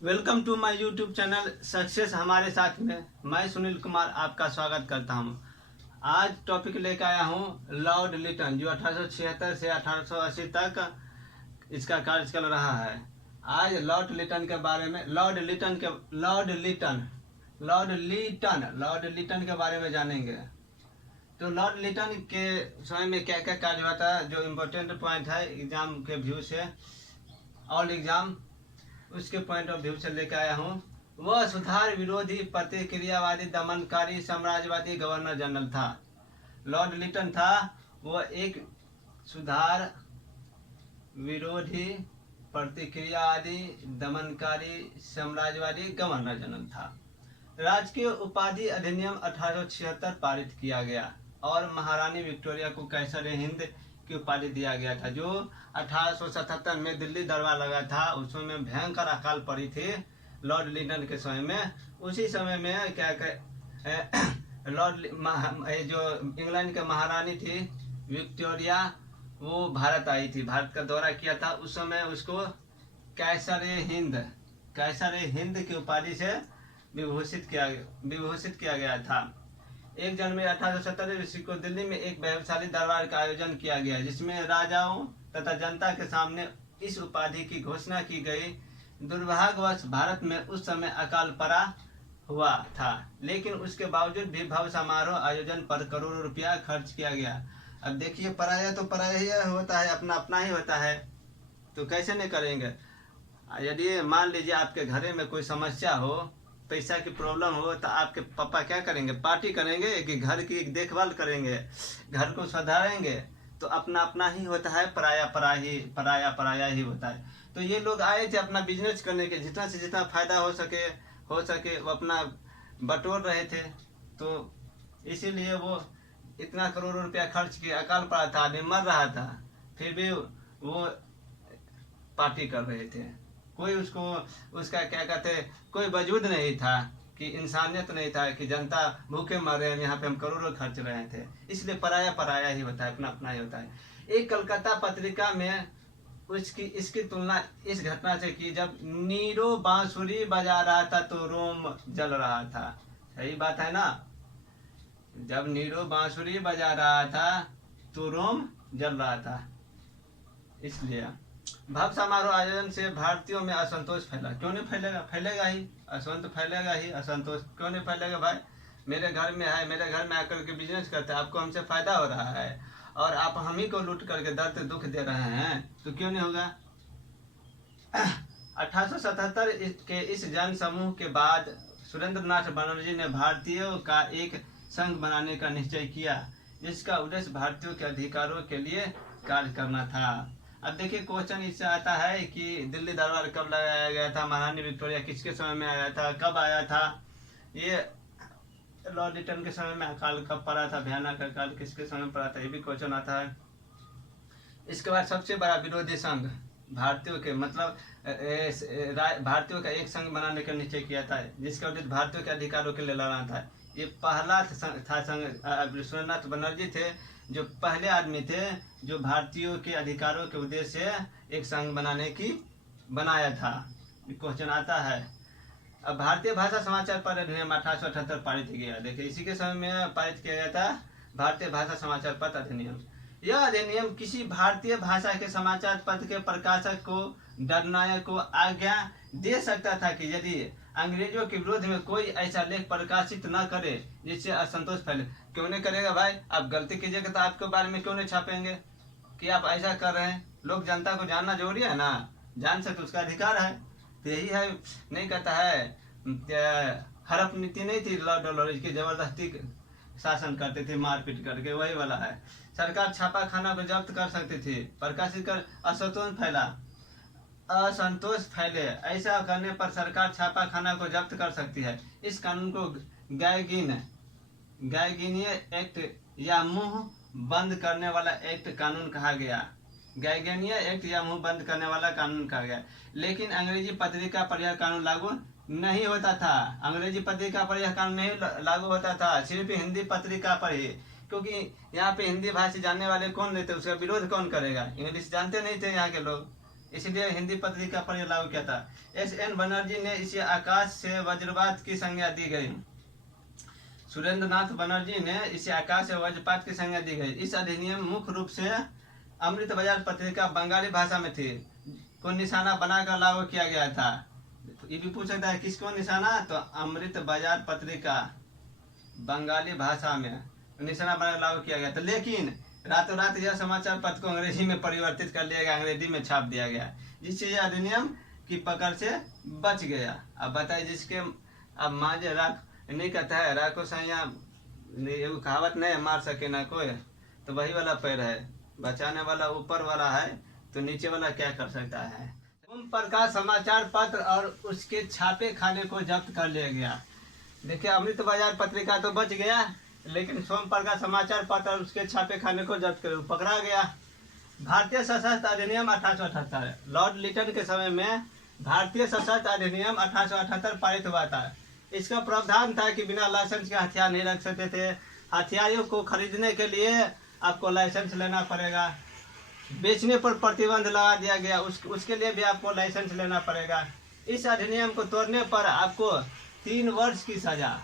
Welcome to my YouTube channel success हमारे साथ में। मैं सुनील कुमार आपका स्वागत करता हूं। आज टॉपिक लेकर आया हूं लॉर्ड लिटन, जो 1876 से 1880 तक इसका कार्यकाल रहा है। आज लॉर्ड लिटन के बारे में जानेंगे। तो लॉर्ड लिटन के समय में क्या क्या कार्य हुआ था, जो इम्पोर्टेंट पॉइंट है एग्जाम के व्यू से, ऑल एग्जाम उसके पॉइंट ऑफ व्यू से लेकर आया हूँ। वह सुधार विरोधी, प्रतिक्रियावादी, दमनकारी, साम्राज्यवादी गवर्नर जनरल था। लॉर्ड लिटन था वह एक सुधार विरोधी, प्रतिक्रियावादी, दमनकारी, साम्राज्यवादी गवर्नर जनरल था। राजकीय उपाधि अधिनियम 1876 पारित किया गया और महारानी विक्टोरिया को कैसर हिंद की उपाधि दिया गया था। जो 1877 में दिल्ली दरबार लगा था, उस समय भयंकर अकाल पड़ी थी लॉर्ड लिटन के समय में। उसी समय में क्या जो इंग्लैंड के महारानी थी विक्टोरिया, वो भारत आई थी, भारत का दौरा किया था। उस समय उसको कैसर हिंद की उपाधि से विभूषित किया गया था। 1 जनवरी 1870 ईस्वी को दिल्ली में एक वैभवशाली दरबार का आयोजन किया गया, जिसमें राजाओं तथा जनता के सामने इस उपाधि की घोषणा की गई। दुर्भाग्यवश भारत में उस समय अकाल पड़ा हुआ था, लेकिन उसके बावजूद भी भव्य समारोह आयोजन पर करोड़ों रुपया खर्च किया गया। अब देखिए, पराया तो पराया ही होता है, अपना अपना ही होता है, तो कैसे नहीं करेंगे। यदि मान लीजिए आपके घरे में कोई समस्या हो, पैसा की प्रॉब्लम हो, तो आपके पापा क्या करेंगे? पार्टी करेंगे कि घर की देखभाल करेंगे, घर को सुधारेंगे? तो अपना अपना ही होता है, पराया ही होता है। तो ये लोग आए थे अपना बिजनेस करने के, जितना से जितना फायदा हो सके वो अपना बटोर रहे थे। तो इसीलिए वो इतना करोड़ों रुपया खर्च किया, अकाल पड़ा था, आदमी मर रहा था, फिर भी वो पार्टी कर रहे थे। कोई उसका क्या कहते, कोई वजूद नहीं था, कि इंसानियत नहीं था, कि जनता भूखे मर रहे हैं, यहाँ पे हम करोड़ों खर्च रहे थे। इसलिए पराया ही होता है, अपना अपना ही होता है। एक कलकत्ता पत्रिका में इसकी तुलना इस घटना से की, जब नीरो बांसुरी बजा रहा था तो रोम जल रहा था। सही बात है ना? जब नीरो बांसुरी बजा रहा था तो रोम जल रहा था। इसलिए भव्य समारोह आयोजन से भारतीयों में असंतोष फैला। क्यों नहीं फैलेगा? फैलेगा ही, फैलेगा ही। असंतोष क्यों नहीं फैलेगा भाई? मेरे घर में है, मेरे घर में आकर के बिजनेस करते हैं, आपको हमसे फायदा हो रहा है और आप हम ही को लूट करके दर्द दुख दे रहे हैं, तो क्यों नहीं होगा? 1877 के इस जन समूह के बाद सुरेंद्रनाथ बनर्जी ने भारतीयों का एक संघ बनाने का निश्चय किया, जिसका उद्देश्य भारतीयों के अधिकारों के लिए कार्य करना था। अब देखिए, क्वेश्चन इससे आता है कि दिल्ली दरबार कब लगाया गया था, महारानी विक्टोरिया किसके समय में आया था, कब आया था, ये लॉर्ड लिटन के समय में अकाल कब पड़ा था, भयानक अकाल किसके समय पड़ा था, ये भी क्वेश्चन आता है। इसके बाद सबसे बड़ा विरोधी संघ भारतीयों के, मतलब भारतीयों का एक संघ बनाने का निश्चय किया था, जिसका उद्देश्य भारतीयों के अधिकारों के लिए लड़ना था। ये पहला था संघ। सुरेंद्रनाथ बनर्जी थे जो पहले आदमी थे जो भारतीयों के अधिकारों के उद्देश्य से एक संघ बनाया था। क्वेश्चन आता है। अब भारतीय भाषा समाचार पत्र अधिनियम 1878 पारित किया गया। देखिए, इसी के समय में पारित किया गया था भारतीय भाषा समाचार पत्र अधिनियम। यह अधिनियम किसी भारतीय भाषा के समाचार पत्र के प्रकाशक को, निर्णायक को आज्ञा दे सकता था कि यदि अंग्रेजों के विरोध में कोई ऐसा लेख प्रकाशित न करे जिससे असंतोष फैले। क्यों नहीं करेगा भाई? आप गलती कीजिएगा तो आपके बारे में क्यों नहीं छापेंगे कि आप ऐसा कर रहे हैं? लोग, जनता को जानना जरूरी है ना, जान सकते, उसका अधिकार है। तो यही है, नहीं कहता है हड़प नीति नहीं थी लॉर्ड डलहौजी की, जबरदस्ती शासन करते थे मारपीट करके, वही वाला है। सरकार छापा खाना को जब्त कर सकती थी, प्रकाशित कर असंतोष फैले, ऐसा करने पर सरकार छापा खाना को जब्त कर सकती है। इस कानून को गैगिनीय एक्ट या मुंह बंद करने वाला एक्ट कानून कहा गया। गैगिनीय एक्ट या मुंह बंद करने वाला कानून कहा गया। लेकिन अंग्रेजी पत्रिका पर यह कानून लागू नहीं होता था। अंग्रेजी पत्रिका पर यह कानून नहीं लागू होता था, सिर्फ हिंदी पत्रिका पर ही, क्योंकि यहाँ पे हिंदी भाषा जानने वाले कौन रहते, उसका विरोध कौन करेगा? इंग्लिश जानते नहीं थे यहाँ के लोग, इसलिए हिंदी पत्रिका पर यह लागू किया था। S.N. बनर्जी ने इसे आकाश से वज्रपात की संज्ञा दी गई। सुरेंद्र नाथ बनर्जी ने इसे आकाश से वज्रपात की संज्ञा दी गई। इस अधिनियम मुख्य रूप से अमृत बाजार पत्रिका बंगाली भाषा में थी को निशाना बनाकर लागू किया गया था। ये भी पूछ सकता है किसको निशाना, तो अमृत बाजार पत्रिका बंगाली भाषा में निशाना बनाकर लागू किया गया था। लेकिन रातों रात यह समाचार पत्र को अंग्रेजी में परिवर्तित कर लिया गया, अंग्रेजी में छाप दिया गया, जिससे यह अधिनियम की पकड़ से बच गया। अब बताइए जिसके अब माजे राख नहीं कहता है, राखो सैया एगो कहावत नहीं, मार सके ना कोई, तो वही वाला पैर है, बचाने वाला ऊपर वाला है, तो नीचे वाला क्या कर सकता है। ओम प्रकाश समाचार पत्र और उसके छापे खाने को जब्त कर लिया गया। देखिए अमृत बाजार पत्रिका तो बच गया, लेकिन सोम प्रकाश समाचार पत्र और उसके छापे खाने को जब्त कर पकड़ा गया। भारतीय सशस्त्र अधिनियम 1878, लॉर्ड लिटन के समय में भारतीय सशस्त्र अधिनियम 1878 पारित हुआ था। इसका प्रावधान था कि बिना लाइसेंस के हथियार नहीं रख सकते थे। हथियारों को खरीदने के लिए आपको लाइसेंस लेना पड़ेगा। बेचने पर प्रतिबंध लगा दिया गया, उसके लिए भी आपको लाइसेंस लेना पड़ेगा। इस अधिनियम को तोड़ने पर आपको 3 वर्ष की सजा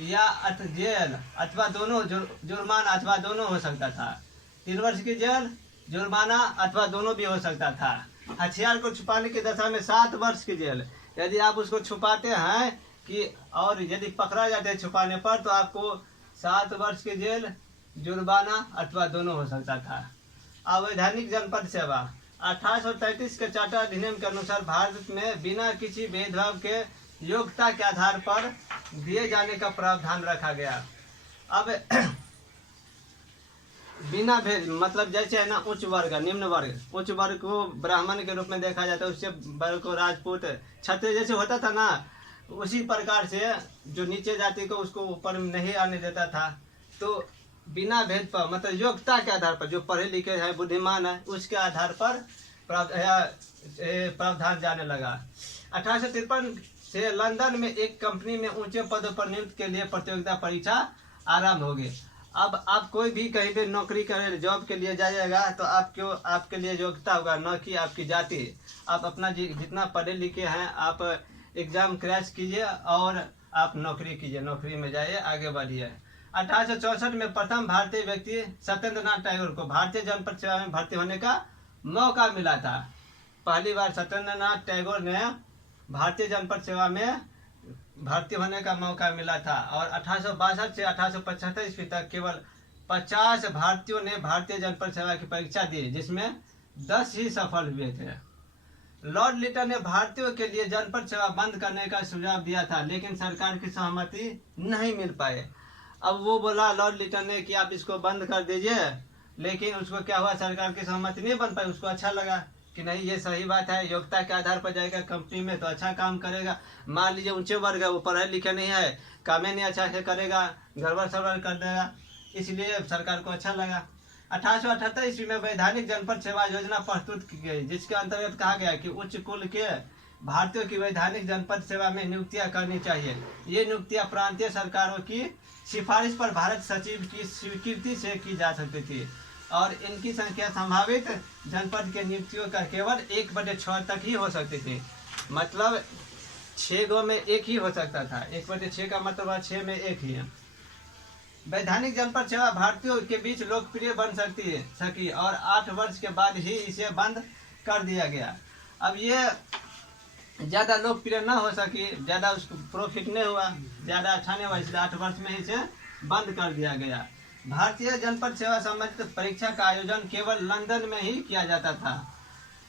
या जेल अथवा दोनों, जुर्माना अथवा दोनों हो सकता था। 3 वर्ष की जेल, जुर्माना अथवा दोनों भी हो सकता था। हथियार को छुपाने की दशा में 7 वर्ष की जेल, यदि आप उसको छुपाते हैं कि और यदि पकड़ा जाते हैं छुपाने पर, तो आपको 7 वर्ष की जेल, जुर्माना अथवा दोनों हो सकता था। अवैधानिक जनपद सेवा 1833 के चार्टर अधिनियम के अनुसार भारत में बिना किसी भेदभाव के योग्यता के आधार पर दिए जाने का प्रावधान रखा गया। अब बिना भेद मतलब जैसे है ना, उच्च वर्ग निम्न वर्ग, उच्च वर्ग को ब्राह्मण के रूप में देखा जाता है, उससे वर्ग को राजपूत क्षत्रिय जैसे होता था ना, उसी प्रकार से जो नीचे जाति को उसको ऊपर नहीं आने देता था। तो बिना भेद पर मतलब योग्यता के आधार पर, जो पढ़े लिखे हैं बुद्धिमान है उसके आधार पर प्रावधान जाने लगा। 1853 से लंदन में एक कंपनी में ऊंचे पदों पर नियुक्ति के लिए प्रतियोगिता परीक्षा आरंभ होगी। अब आप कोई भी कहीं पे नौकरी करे, जॉब के लिए जाइएगा, तो आपके लिए योग्यता होगा, न कि आपकी जाति। आप अपना जितना पढ़े लिखे हैं आप एग्जाम क्रैश कीजिए और आप नौकरी कीजिए, नौकरी में जाइए, आगे बढ़िए। 1864 में प्रथम भारतीय व्यक्ति सत्येंद्र नाथ टैगोर को भारतीय जनपद सेवा में भर्ती होने का मौका मिला था। पहली बार सत्येंद्र नाथ टैगोर ने भारतीय जनपद सेवा में भर्ती होने का मौका मिला था। और 1862 से 1875 ईस्वी तक केवल 50 भारतीयों ने भारतीय जनपद सेवा की परीक्षा दी, जिसमें 10 ही सफल हुए थे। लॉर्ड लिटन ने भारतीयों के लिए जनपद सेवा बंद करने का सुझाव दिया था, लेकिन सरकार की सहमति नहीं मिल पाए। अब वो बोला लॉर्ड लिटन ने कि आप इसको बंद कर दीजिए, लेकिन उसको क्या हुआ, सरकार की सहमति नहीं बन पाई। उसको अच्छा लगा कि नहीं ये सही बात है, योग्यता के आधार पर जाएगा कंपनी में तो अच्छा काम करेगा। मान लीजिए ऊंचे वर्ग है, वो पढ़े लिखे नहीं है, कामें नहीं अच्छा से करेगा, गड़बड़ सड़बड़ कर देगा, इसलिए सरकार को अच्छा लगा। 1878 ईस्वी में वैधानिक जनपद सेवा योजना प्रस्तुत की गई, जिसके अंतर्गत कहा गया कि उच्च कुल के भारतीयों की वैधानिक जनपद सेवा में नियुक्तियां करनी चाहिए। ये नियुक्तियां प्रांतीय सरकारों की सिफारिश पर भारत सचिव की स्वीकृति से की जा सकती थी, और इनकी संख्या संभावित जनपद के नियुक्तियों का केवल 1/6 तक ही हो सकती थी। मतलब 6 गो में 1 ही हो सकता था। 1/6 का मतलब 6 में 1 ही है। वैधानिक जनपद सेवा भारतीयों के बीच लोकप्रिय बन सकी और 8 वर्ष के बाद ही इसे बंद कर दिया गया। अब ये ज़्यादा लोकप्रिय न हो सकी, ज़्यादा उसको प्रॉफिट नहीं हुआ, ज़्यादा अच्छा नहीं हुआ, इसलिए 8 वर्ष में इसे बंद कर दिया गया। भारतीय जनपद सेवा संबंधित परीक्षा का आयोजन केवल लंदन में ही किया जाता था,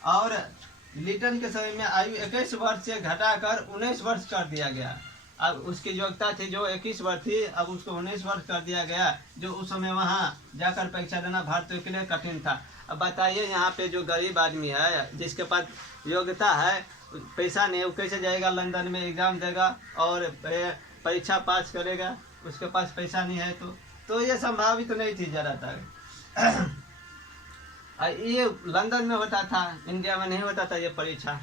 और लिटन के समय में आयु 21 वर्ष से घटाकर 19 वर्ष कर दिया गया। अब उसकी योग्यता थी जो 21 वर्ष थी, अब उसको 19 वर्ष कर दिया गया, जो उस समय वहाँ जाकर परीक्षा देना भारतीयों के लिए कठिन था। अब बताइए यहाँ पे जो गरीब आदमी है, जिसके पास योग्यता है, पैसा नहीं, वो कैसे जाएगा लंदन में एग्ज़ाम देगा और परीक्षा पास करेगा, उसके पास पैसा नहीं है। तो ये संभावित तो नहीं थी ज़्यादातर। ये लंदन में होता था, इंडिया में नहीं होता था ये परीक्षा।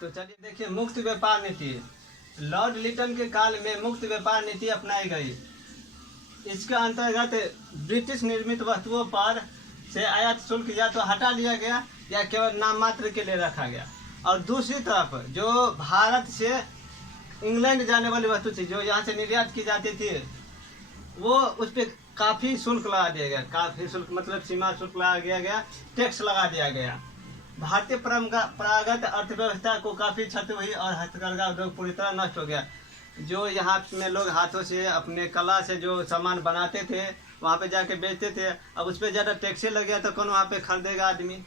तो चलिए देखिए, मुक्त व्यापार नीति। लॉर्ड लिटन के काल में मुक्त व्यापार नीति अपनाई गई। इसके अंतर्गत ब्रिटिश निर्मित वस्तुओं पर से आयात शुल्क या तो हटा लिया गया या केवल नाम मात्र के लिए रखा गया। और दूसरी तरफ जो भारत से इंग्लैंड जाने वाली वस्तु थी, जो यहाँ से निर्यात की जाती थी, वो उस पर काफ़ी शुल्क लगा दिया गया। काफ़ी शुल्क मतलब सीमा शुल्क लगा दिया गया, टैक्स लगा दिया गया। भारतीय परंपरागत अर्थव्यवस्था को काफ़ी क्षति हुई और हस्तकरघा उद्योग पूरी तरह नष्ट हो गया। जो यहाँ में लोग हाथों से अपने कला से जो सामान बनाते थे, वहाँ पे जाके बेचते थे, अब उस पर ज़्यादा टैक्स लग गया तो कौन वहाँ पे खरीदेगा आदमी।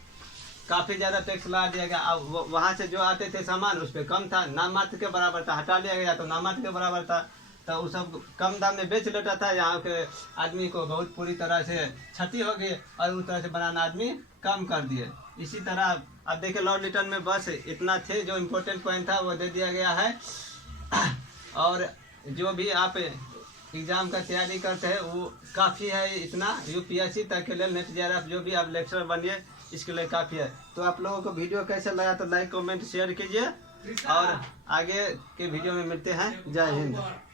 काफ़ी ज़्यादा टैक्स लगा दिया गया। अब वहाँ से जो आते थे सामान उस पर कम था, नाम मात्र के बराबर था। हटा लिया गया तो नाम मात्र के बराबर था, तो वो सब कम दाम में बेच लेता था। यहाँ के आदमी को बहुत पूरी तरह से क्षति हो गई और उस तरह से बनाना आदमी कम कर दिए। इसी तरह अब देखिए लॉर्ड लिटन में बस इतना थे, जो इम्पोर्टेंट पॉइंट था वो दे दिया गया है। और जो भी आप एग्ज़ाम का तैयारी करते हैं वो काफ़ी है, इतना यूपीएससी तक के लिए नेट जेआरएफ जो भी आप लेक्चर बनिए इसके लिए काफ़ी है। तो आप लोगों को वीडियो कैसा लगा तो लाइक कमेंट शेयर कीजिए और आगे के वीडियो में मिलते हैं। जय हिंद।